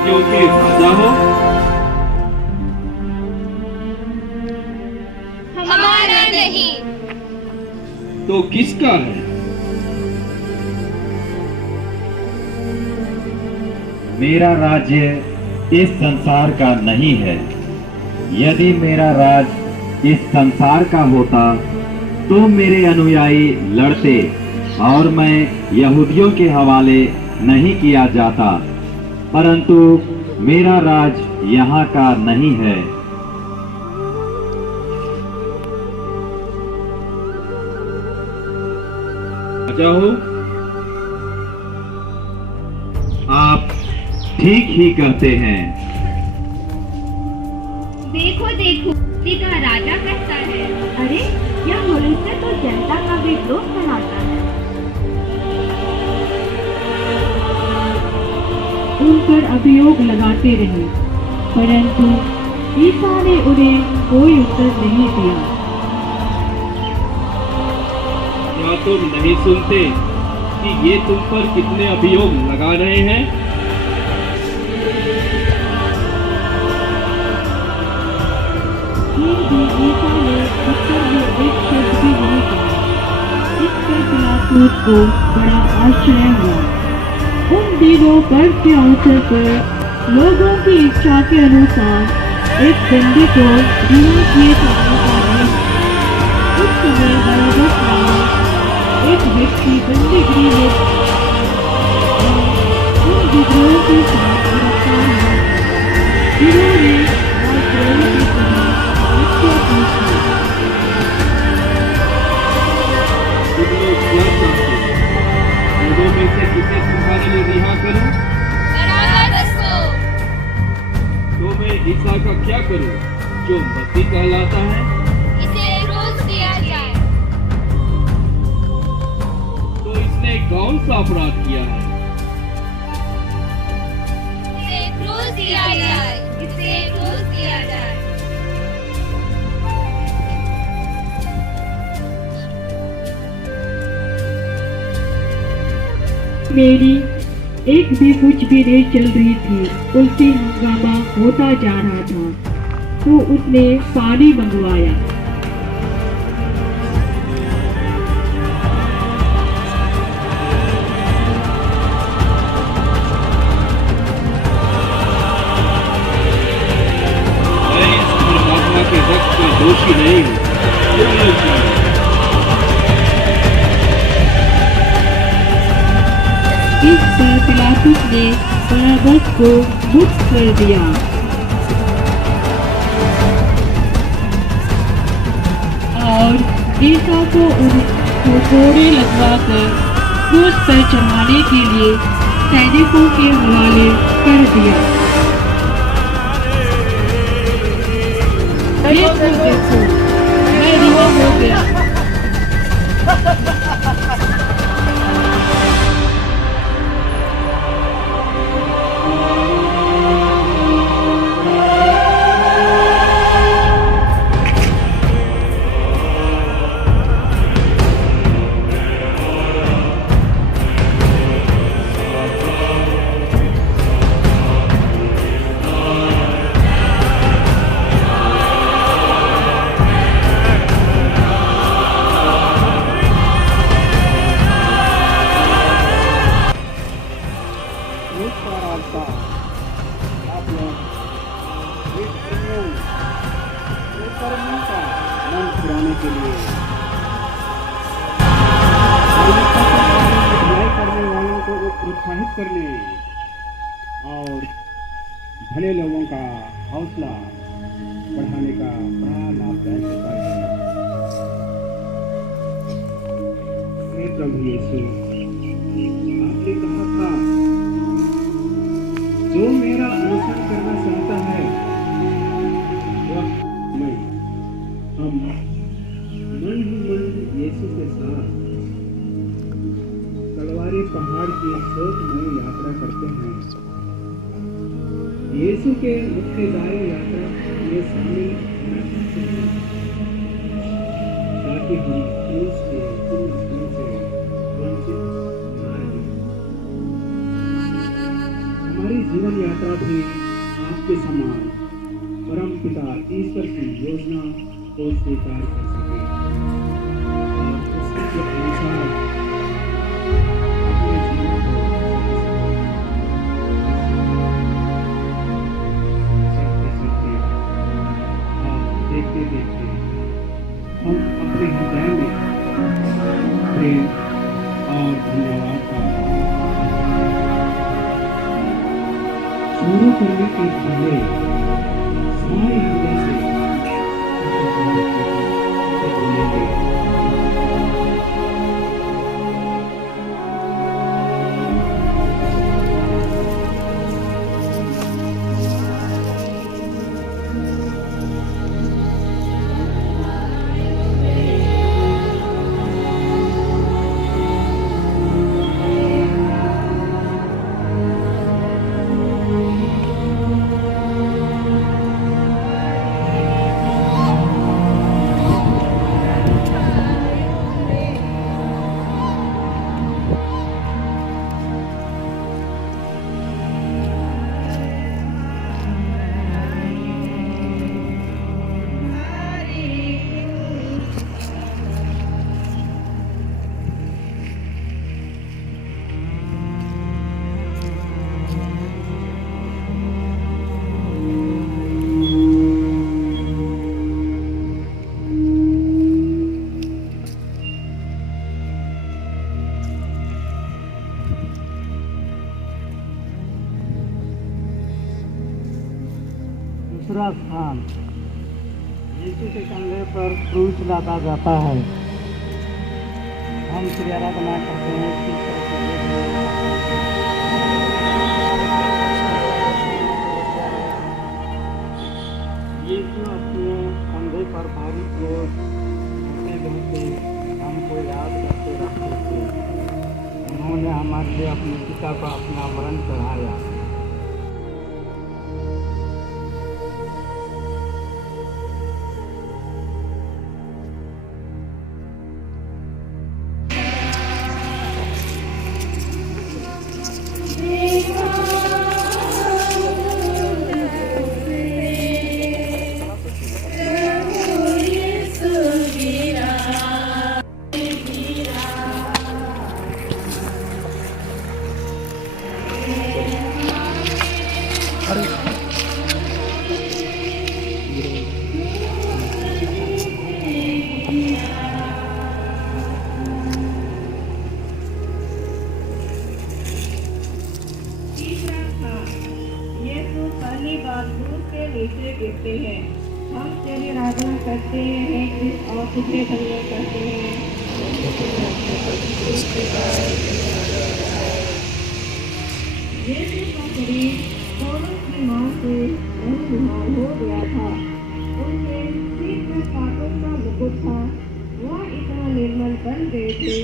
यहूदियों के राजा हो? हमारा नहीं। तो किसका है? मेरा राज्य इस संसार का नहीं है। यदि मेरा राज इस संसार का होता तो मेरे अनुयायी लड़ते और मैं यहूदियों के हवाले नहीं किया जाता, परंतु मेरा राज यहाँ का नहीं है। राजा हो? आप ठीक ही कहते हैं। देखो देखो, उसी का राजा कहता है। अरे यह मनुष्य तो जनता का विद्रोह कराता है। उन पर अभियोग लगाते रहे, परंतु ईसा ने उन्हें कोई उत्तर नहीं दिया। क्या तुम नहीं सुनते कि ये तुम पर कितने अभियोग लगा रहे हैं? फिर भी ईसा ने उत्तर में एक शब्द भी नहीं कहा। इससे पिलातुस को बड़ा आश्चर्य हुआ। उन दिनों पर्व के अवसर पर लोगों की इच्छा के अनुसार एक बंदी को रिहा किए जाने का नहीं। उस समय बरअब्बा नामक एक व्यक्ति बंदी गृह में उन विद्रोह के साथ गिरफ्तार हुआ। जिन्होंने राजद्रोही की तरह हत्या की थी। तुम लोग क्या चाहते हो? लोगों में से किसे तुम्हारे लिए रिहा करूं? बराबस को। तो मैं ईसा का क्या करूं जो मसीह कहलाता है? इसे क्रूस दिया जाए। तो इसने कौन सा अपराध किया है? इसे क्रूस दिया जाए। इसे क्रूस दिया जाए। मेरी एक भी कुछ भी नहीं चल रही थी, उल्टी हंगामा होता जा रहा था, तो उसने पानी मंगवाया। मैं इस परमात्मा के रक्त का दोषी नहीं हूं। तुम लोग जानो। इस पर पिलातुस ने बरअब्बा को मुक्त कर दिया। और ईसा को उनको कोड़े लगवाकर क्रूस पर चढ़ाने के लिए सैनिकों के हवाले कर दिया। देखो देखो, मैं रिहा हो गया। उत्साहित करने और भले लोगों का हौसला बढ़ाने का बड़ा लाभदायक होता है। हे प्रभु यीशु, आपने कहा था, जो मेरा अनुसरण करना चाहता है वह हम मन ही मन यीशु के साथ कलवारी पहाड़ की शोकमय यात्रा करते हैं। यीशु के मुक्तिदायी यात्रा में शामिल होना चाहते हैं, ताकि हम क्रूस के पुण्य से वंचित न रहें। हमारी जीवन यात्रा भी आपके समान परम पिता ईश्वर की योजना को स्वीकार कर सके और उसके अनुसार अपने जीवन को चलते चलते और देखते देखते हम अपने हृदय में प्रेम और धन्यवाद का शुरू करने के पहले सारे हृदय से बोलेंगे। दूसरा स्थान यीशु के कंधे पर क्रूस लादा जाता है। हम श्री आराधना करते हैं कि यीशु अपने कंधे पर भारी बोझ ढोते हमको याद करते रखते थे। उन्होंने हमारे लिए अपने पिता को अपना मरण चढ़ाया। पहली बार दूर से नीचे गिरते हैं। हम तेरी आराधना करते हैं और तुझे धन्यवाद करते हैं। यीशु का शरीर पौलुस की मां से अनुहार हो गया था। उनके सिर पर कांटों का मुकुट था। वह इतना निर्मल बन गए थे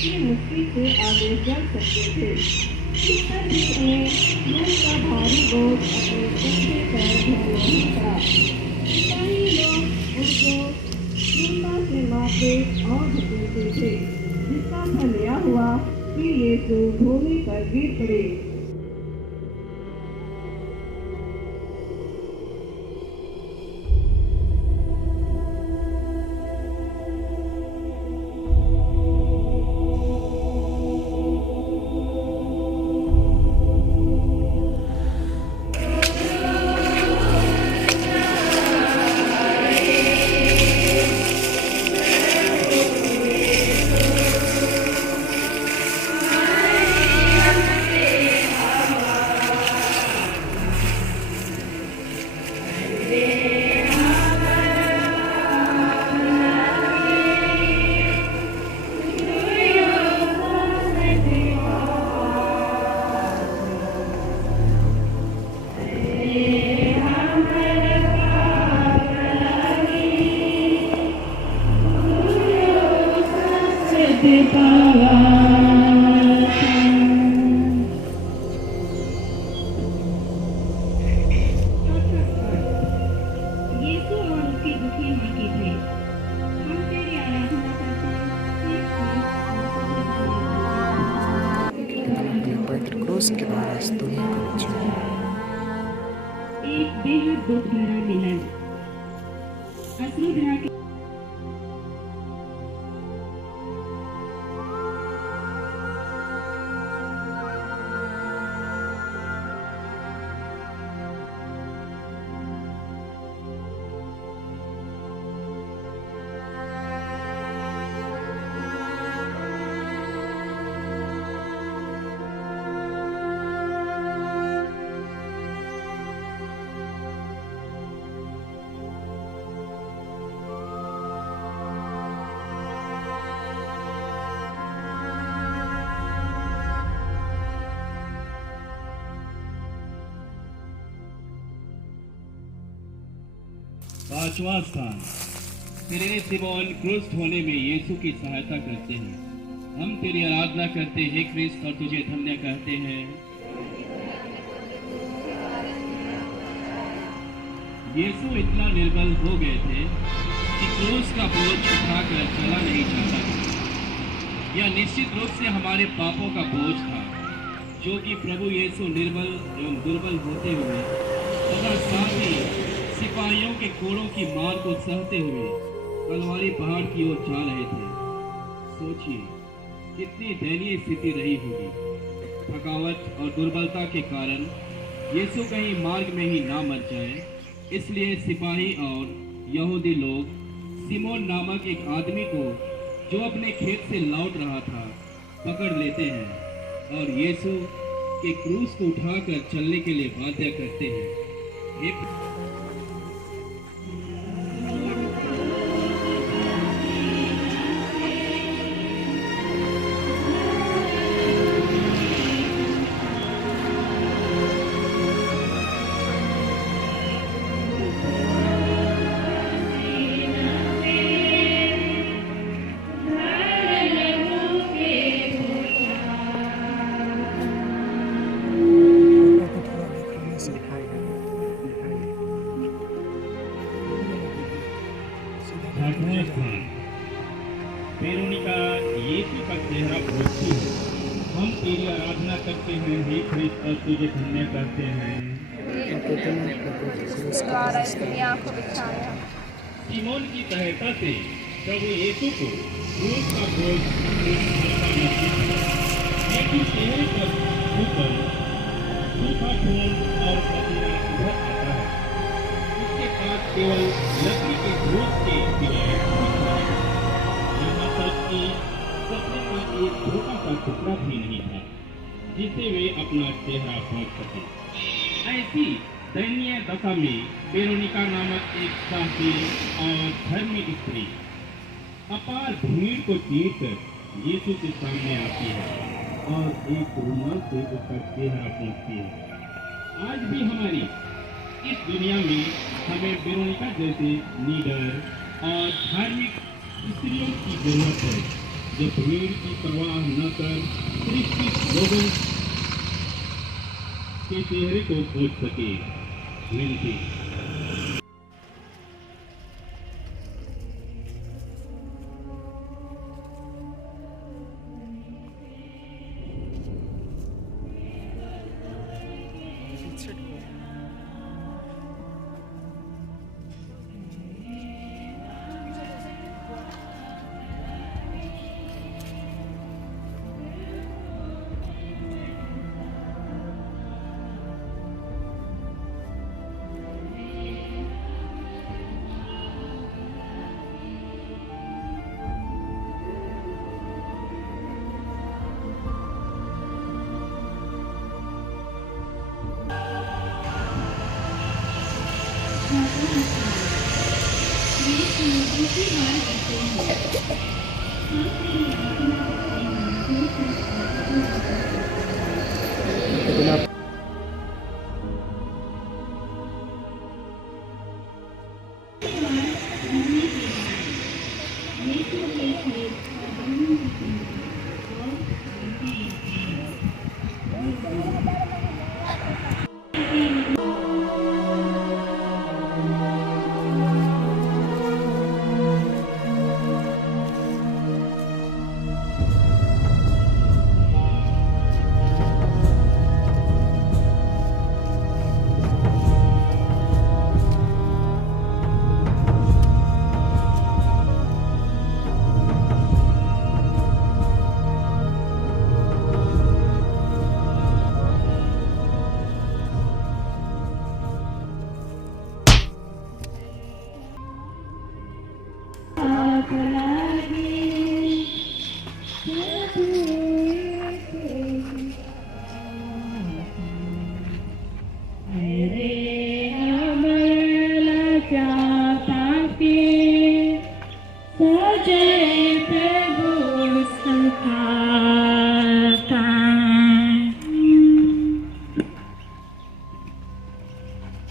कि मुश्किल से आगे चल सकते थे। इस पर भी उन्हें मन का भारी बोझ अपने कंधे पर ढोना पड़ा। सिपाही लोग उनको चिंता से मारते और धकेलते थे, जिसका फल यह हुआ कि यीशु भूमि पर गिर पड़े। Pedro Cruz que vai estudar. बेहद दुख भरा मिलन। अश्रुधारा के पांचवा स्थान, तेरे सिमोन क्रूस होने में यीशु की सहायता करते हैं। हम तेरी आराधना करते हैं क्रिस्त और तुझे धन्य कहते हैं। यीशु इतना निर्बल हो गए थे कि क्रूस का बोझ उठाकर चला नहीं जाता था। यह निश्चित रूप से हमारे पापों का बोझ था, जो कि प्रभु यीशु निर्बल एवं दुर्बल होते हुए तथा साथ ही सिपाहियों के कोड़ों की मार को सहते हुए कलवारी पहाड़ की ओर जा रहे थे। सोचिए कितनी दयनीय स्थिति रही होगी। थकावट और दुर्बलता के कारण यीशु कहीं मार्ग में ही ना मर जाए, इसलिए सिपाही और यहूदी लोग सिमोन नामक एक आदमी को, जो अपने खेत से लौट रहा था, पकड़ लेते हैं और यीशु के क्रूस को उठाकर चलने के लिए बाध्य करते हैं। छठवें स्थान, वेरोनिका यीशु का चेहरा पोछती है। हम तेरी आराधना करते हैं हे क्रिस्त और तुझे धन्य करते हैं। सिमोन की सहायता से प्रभु यीशु को क्रूस का बोझ लेकिन चेहरे पर ऊपर सूखा खून और पसीना उभर आता है। उसके पास केवल लकड़ी के धूप के सिवाय कुछ नहीं। यहाँ तक कि कपड़े का एक छोटा सा टुकड़ा भी नहीं था जिसे वे अपना चेहरा ढक सके। ऐसी दयनीय दशा में वेरोनिका नामक एक साहसी और धर्मी स्त्री अपार भीड़ को चीरकर यीशु के सामने आती है और एक रुमाल से उसका चेहरा पोंछती है। आज भी हमारी इस दुनिया में हमें वेरोनिका जैसे निडर और धार्मिक स्त्रियों की जरूरत है, जो भीड़ की परवाह न कर शिक्षित लोगों के चेहरे को पोंछ सके। विनती।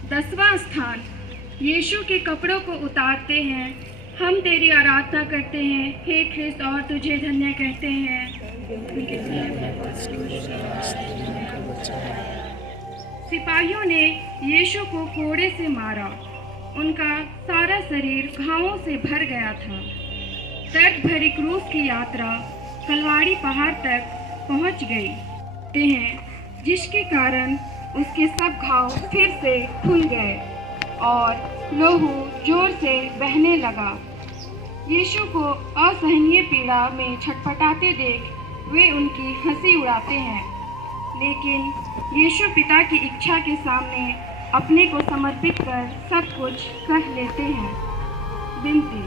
10वां स्थान, यीशु के कपड़ों को उतारते हैं। हम तेरी आराधना करते हैं हे ख्रिस्त और तुझे धन्य कहते हैं। सिपाहियों ने यीशु को कोड़े से मारा। उनका सारा शरीर घावों से भर गया था। दर्द भरी क्रूस की यात्रा कलवारी पहाड़ तक पहुंच गई हैं, जिसके कारण उसके सब घाव फिर से खुल गए और लहू जोर से बहने लगा। यीशु को असहनीय पीड़ा में छटपटाते देख वे उनकी हंसी उड़ाते हैं, लेकिन यीशु पिता की इच्छा के सामने अपने को समर्पित कर सब कुछ कर लेते हैं। विनती।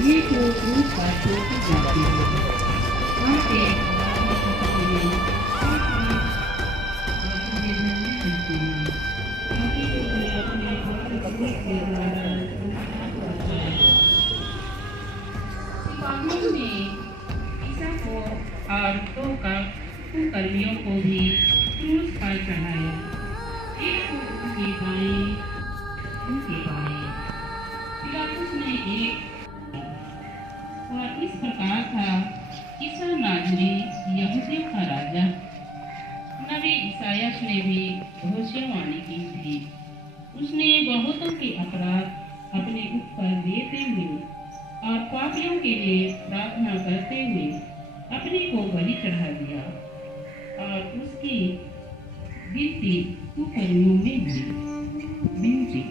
ये तो रूप पर छोटी जाती है और एक और दो कर्मियों को भी क्रूस पर चढ़ाया। एक उनकी दाएं, उनकी बाएं। पिलातुस ने एक और इस प्रकार था, ईसा नाज़री यहूदियों का राजा। नबी ईसायास ने भी भविष्यवाणी की थी। उसने बहुतों के अपराध अपने ऊपर लेते हुए और पापियों के लिए प्रार्थना करते हुए अपने को बलि चढ़ा दिया और उसकी गिनती कुकर्मियों में हुई। विनती।